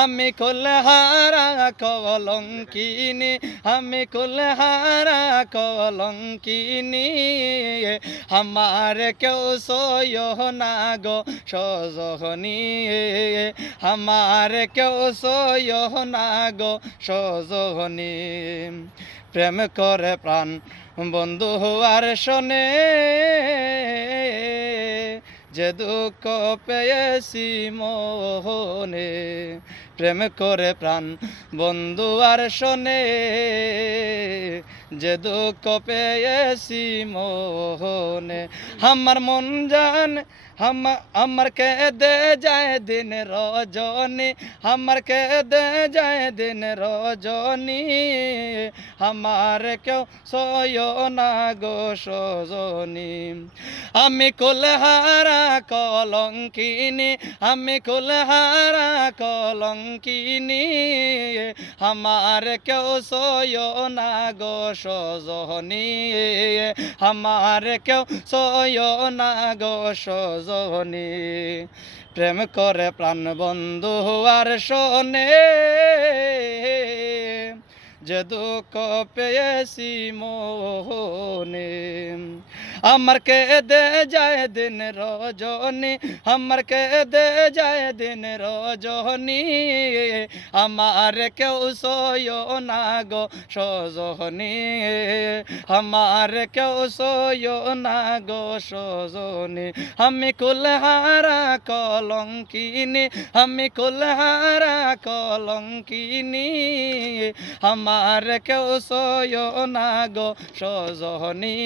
আমি কুলহারা কলঙ্কিনী, আমি কুলহারা কলঙ্কিনী, আমার কেউ সয় না গো সজনী, আমার কেউ সয় না গো সজনী। প্রেম করে প্রাণ বন্ধু আর শোনে, যে দুঃখ পেয়েছি মোহনে। প্রেম করে প্রাণ বন্ধু আর শোনে, যে দুঃখ পেয়েছি মোহনে। আমার মন জানে আমার কেঁদে যায় দিন রজনী, আমার কেঁদে যায় দিন রজনী, আমার কেউ সয় না গো সজনী। আমি কুলহারা কলঙ্কিনী, আমি কুলহারা কলঙ্কিনী, আমার কেউ সয় না গো সজনী, আমার কেউ সয় না গো সজনী। প্রেম করে প্রাণ বন্ধু আর শোনে, যে দুঃখ পেয়েছি মোহনে। আমার কেঁদে যায় দিন রজনী, আমার কেঁদে যায় দিন রজনী, আমার কেউ সয় না গো সজনী, আমার কেউ সয় না গো সজনী। আমি কুলহারা কলঙ্কিনী, আমি কুলহারা কলঙ্কিনী, আমার কেউ সয় না গো সজনী,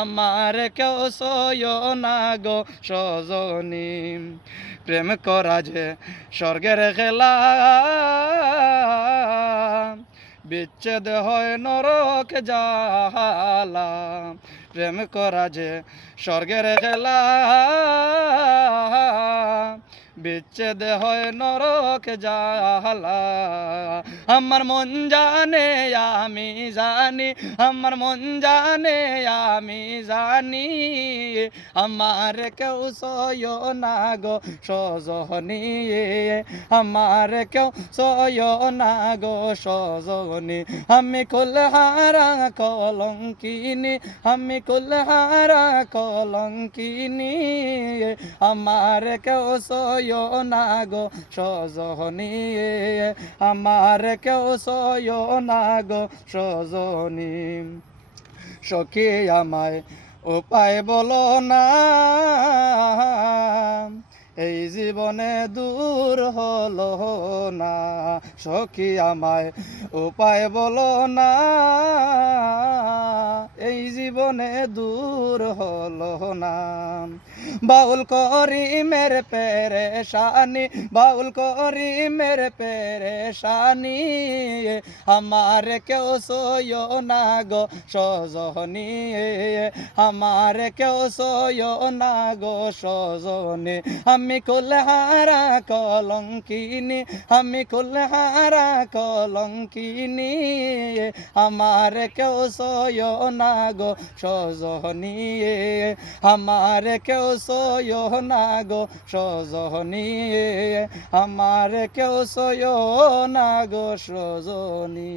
আমার কেউ সয় না গো সজনী। প্রেম করা যে স্বর্গের খেলা, বিচ্ছেদ হয় নরক জ্বালা। প্রেম করা যে স্বর্গের খেলা, বিচ্ছেদ হয় নরক জ্বালা। আমার মন জানে আমি জানি, আমার মন জানে আমি জানি, আমার কেউ সয় না গো সজনী, আমার কেউ সয় না গো সজনী। আমি কুলহারা কলঙ্কিনী, আমি কুলহারা কলঙ্কিনী, আমার কেউ সয় না গো সজনী, আমার কেউ সয় না গো সজনী। সখী আমায় উপায় বলো না, এই জীবনে দূর হলো না। সখী আমায় উপায় বলো না, এই জীবনে দূর হলো না। বাউল করি মেরে পেরেশানি, বাউল করি মেরে পেরেশানি, আমার কেউ সয় না গো সজনী, আমার কেউ সয় না গো সজনী। আমি কুলহারা কলঙ্কিনী, আমি কুলহারা কলঙ্কিনী, আমার কেউ সয় না গো সজনী, আমার কেউ সয় না গো সজনী, আমার কেউ সয় না গো সজনী।